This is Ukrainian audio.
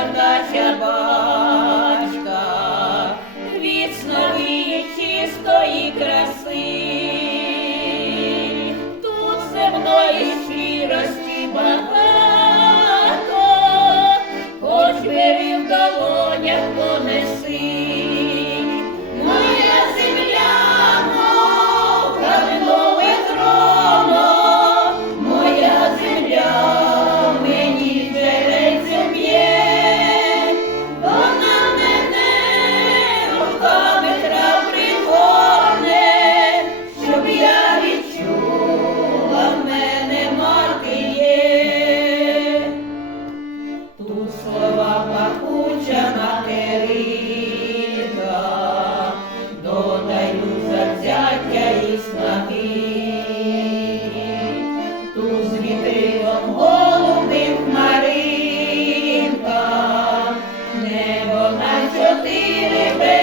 Shabbat Shabbat. Тут слова пахуча материнка, додають завзяття і смаки, Тут з вітрилом голубих хмаринка, небо на чотири береги.